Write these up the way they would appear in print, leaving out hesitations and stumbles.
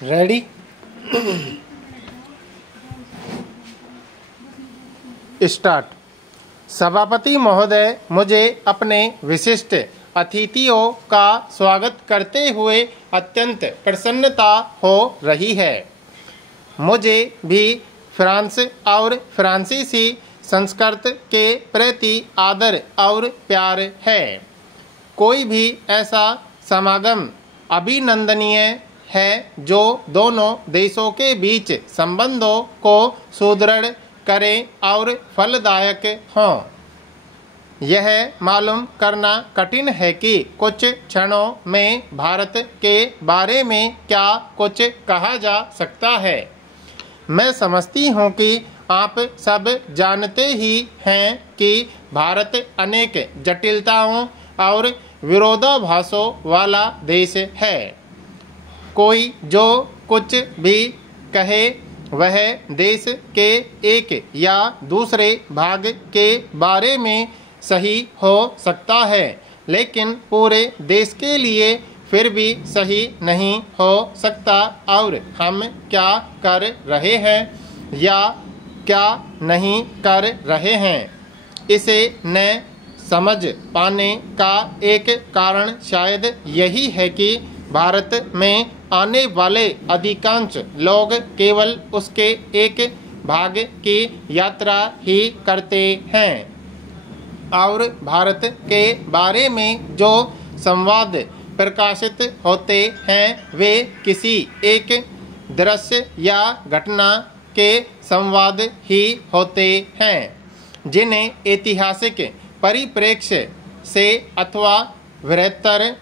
Ready. Start. सभापति महोदय, मुझे अपने विशिष्ट अतिथियों का स्वागत करते हुए अत्यंत प्रसन्नता हो रही है। मुझे भी फ्रांस और फ्रांसीसी संस्कृति के प्रति आदर और प्यार है। कोई भी ऐसा समागम अभिनंदनीय है जो दोनों देशों के बीच संबंधों को सुदृढ़ करे और फलदायक हो। यह मालूम करना कठिन है कि कुछ क्षणों में भारत के बारे में क्या कुछ कहा जा सकता है। मैं समझती हूँ कि आप सब जानते ही हैं कि भारत अनेक जटिलताओं और विरोधाभासों वाला देश है। कोई जो कुछ भी कहे वह देश के एक या दूसरे भाग के बारे में सही हो सकता है, लेकिन पूरे देश के लिए फिर भी सही नहीं हो सकता। और हम क्या कर रहे हैं या क्या नहीं कर रहे हैं, इसे न समझ पाने का एक कारण शायद यही है कि भारत में आने वाले अधिकांश लोग केवल उसके एक भाग की यात्रा ही करते हैं और भारत के बारे में जो संवाद प्रकाशित होते हैं वे किसी एक दृश्य या घटना के संवाद ही होते हैं, जिन्हें ऐतिहासिक परिप्रेक्ष्य से अथवा बृहत्तर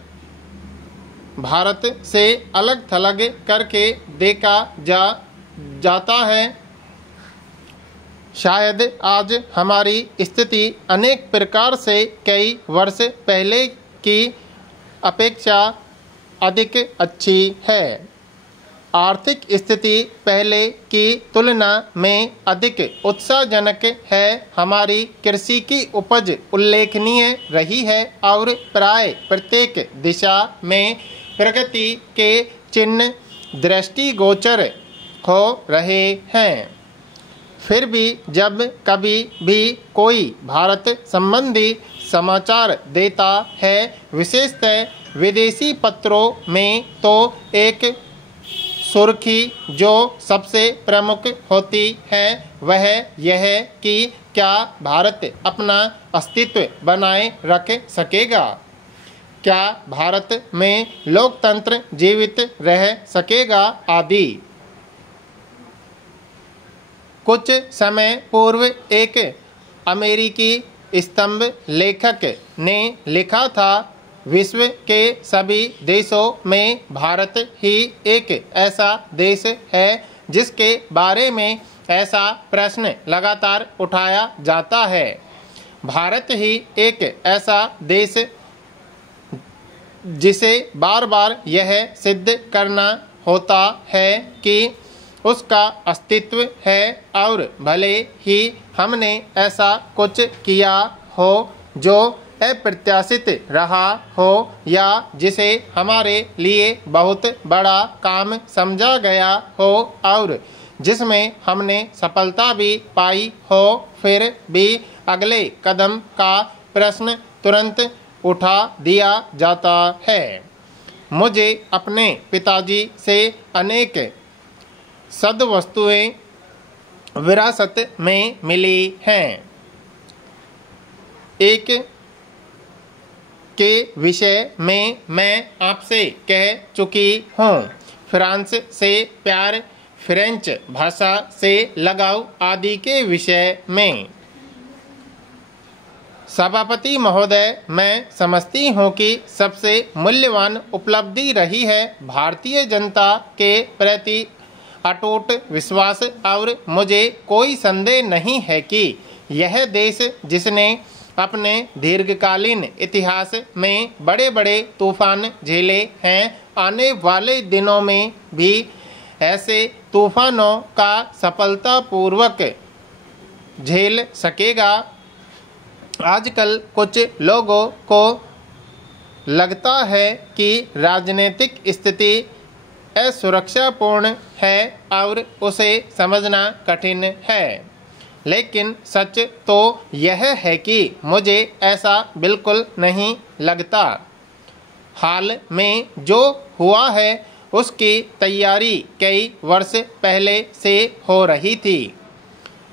भारत से अलग थलग करके देखा जाता है। शायद आज हमारी स्थिति अनेक प्रकार से कई वर्ष पहले की अपेक्षा अधिक अच्छी है। आर्थिक स्थिति पहले की तुलना में अधिक उत्साहजनक है। हमारी कृषि की उपज उल्लेखनीय रही है और प्राय प्रत्येक दिशा में प्रगति के चिन्ह दृष्टिगोचर हो रहे हैं। फिर भी जब कभी भी कोई भारत संबंधी समाचार देता है, विशेषतः विदेशी पत्रों में, तो एक सुर्खी जो सबसे प्रमुख होती है वह यह कि क्या भारत अपना अस्तित्व बनाए रख सकेगा, क्या भारत में लोकतंत्र जीवित रह सकेगा आदि। कुछ समय पूर्व एक अमेरिकी स्तंभ लेखक ने लिखा था, विश्व के सभी देशों में भारत ही एक ऐसा देश है जिसके बारे में ऐसा प्रश्न लगातार उठाया जाता है। भारत ही एक ऐसा देश जिसे बार बार यह सिद्ध करना होता है कि उसका अस्तित्व है, और भले ही हमने ऐसा कुछ किया हो जो अप्रत्याशित रहा हो या जिसे हमारे लिए बहुत बड़ा काम समझा गया हो और जिसमें हमने सफलता भी पाई हो, फिर भी अगले कदम का प्रश्न तुरंत उठा दिया जाता है। मुझे अपने पिताजी से अनेक सद्वस्तुएं विरासत में मिली हैं। एक के विषय में मैं आपसे कह चुकी हूँ, फ्रांस से प्यार, फ्रेंच भाषा से लगाव आदि के विषय में। सभापति महोदय, मैं समझती हूँ कि सबसे मूल्यवान उपलब्धि रही है भारतीय जनता के प्रति अटूट विश्वास, और मुझे कोई संदेह नहीं है कि यह देश जिसने अपने दीर्घकालीन इतिहास में बड़े बड़े तूफान झेले हैं, आने वाले दिनों में भी ऐसे तूफानों का सफलतापूर्वक झेल सकेगा। आजकल कुछ लोगों को लगता है कि राजनीतिक स्थिति असुरक्षापूर्ण है और उसे समझना कठिन है। लेकिन सच तो यह है कि मुझे ऐसा बिल्कुल नहीं लगता। हाल में जो हुआ है उसकी तैयारी कई वर्ष पहले से हो रही थी।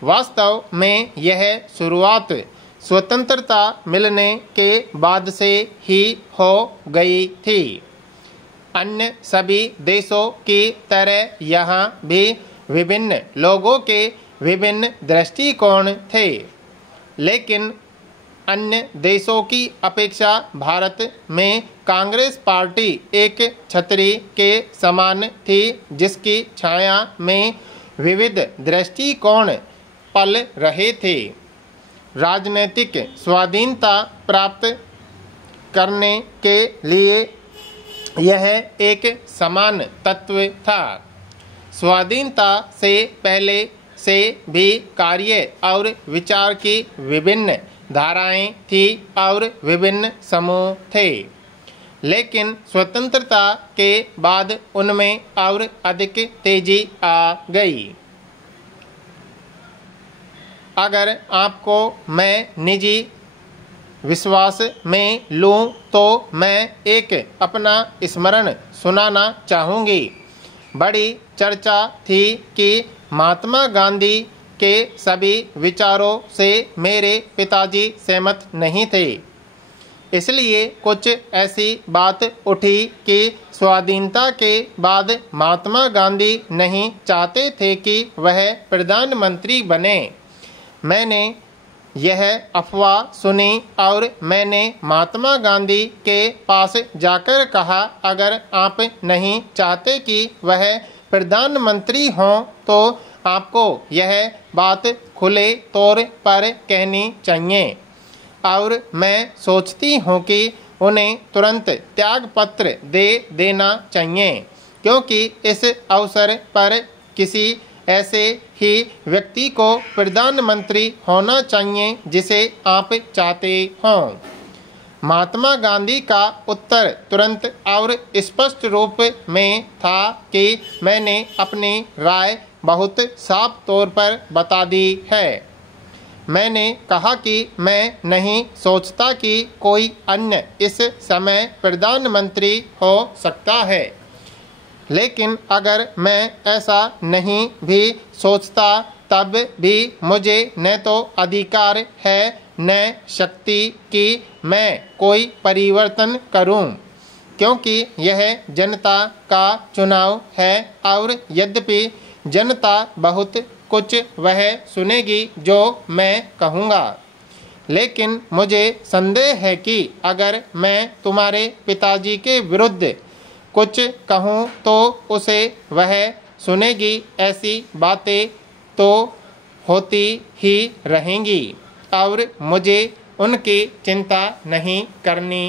वास्तव में यह शुरुआत स्वतंत्रता मिलने के बाद से ही हो गई थी। अन्य सभी देशों की तरह यहाँ भी विभिन्न लोगों के विभिन्न दृष्टिकोण थे, लेकिन अन्य देशों की अपेक्षा भारत में कांग्रेस पार्टी एक छतरी के समान थी, जिसकी छाया में विविध दृष्टिकोण पल रहे थे। राजनीतिक स्वाधीनता प्राप्त करने के लिए यह एक समान तत्व था। स्वाधीनता से पहले से भी कार्य और विचार की विभिन्न धाराएं थी और विभिन्न समूह थे, लेकिन स्वतंत्रता के बाद उनमें और अधिक तेजी आ गई। अगर आपको मैं निजी विश्वास में लूँ तो मैं एक अपना स्मरण सुनाना चाहूँगी। बड़ी चर्चा थी कि महात्मा गांधी के सभी विचारों से मेरे पिताजी सहमत नहीं थे, इसलिए कुछ ऐसी बात उठी कि स्वाधीनता के बाद महात्मा गांधी नहीं चाहते थे कि वह प्रधानमंत्री बने। मैंने यह अफवाह सुनी और मैंने महात्मा गांधी के पास जाकर कहा, अगर आप नहीं चाहते कि वह प्रधानमंत्री हों तो आपको यह बात खुले तौर पर कहनी चाहिए और मैं सोचती हूँ कि उन्हें तुरंत त्यागपत्र दे देना चाहिए, क्योंकि इस अवसर पर किसी ऐसे ही व्यक्ति को प्रधानमंत्री होना चाहिए जिसे आप चाहते हों। महात्मा गांधी का उत्तर तुरंत और स्पष्ट रूप में था कि मैंने अपनी राय बहुत साफ तौर पर बता दी है। मैंने कहा कि मैं नहीं सोचता कि कोई अन्य इस समय प्रधानमंत्री हो सकता है, लेकिन अगर मैं ऐसा नहीं भी सोचता तब भी मुझे न तो अधिकार है न शक्ति कि मैं कोई परिवर्तन करूं, क्योंकि यह जनता का चुनाव है और यद्यपि जनता बहुत कुछ वह सुनेगी जो मैं कहूँगा, लेकिन मुझे संदेह है कि अगर मैं तुम्हारे पिताजी के विरुद्ध कुछ कहूँ तो उसे वह सुनेगी। ऐसी बातें तो होती ही रहेंगी और मुझे उनकी चिंता नहीं करनी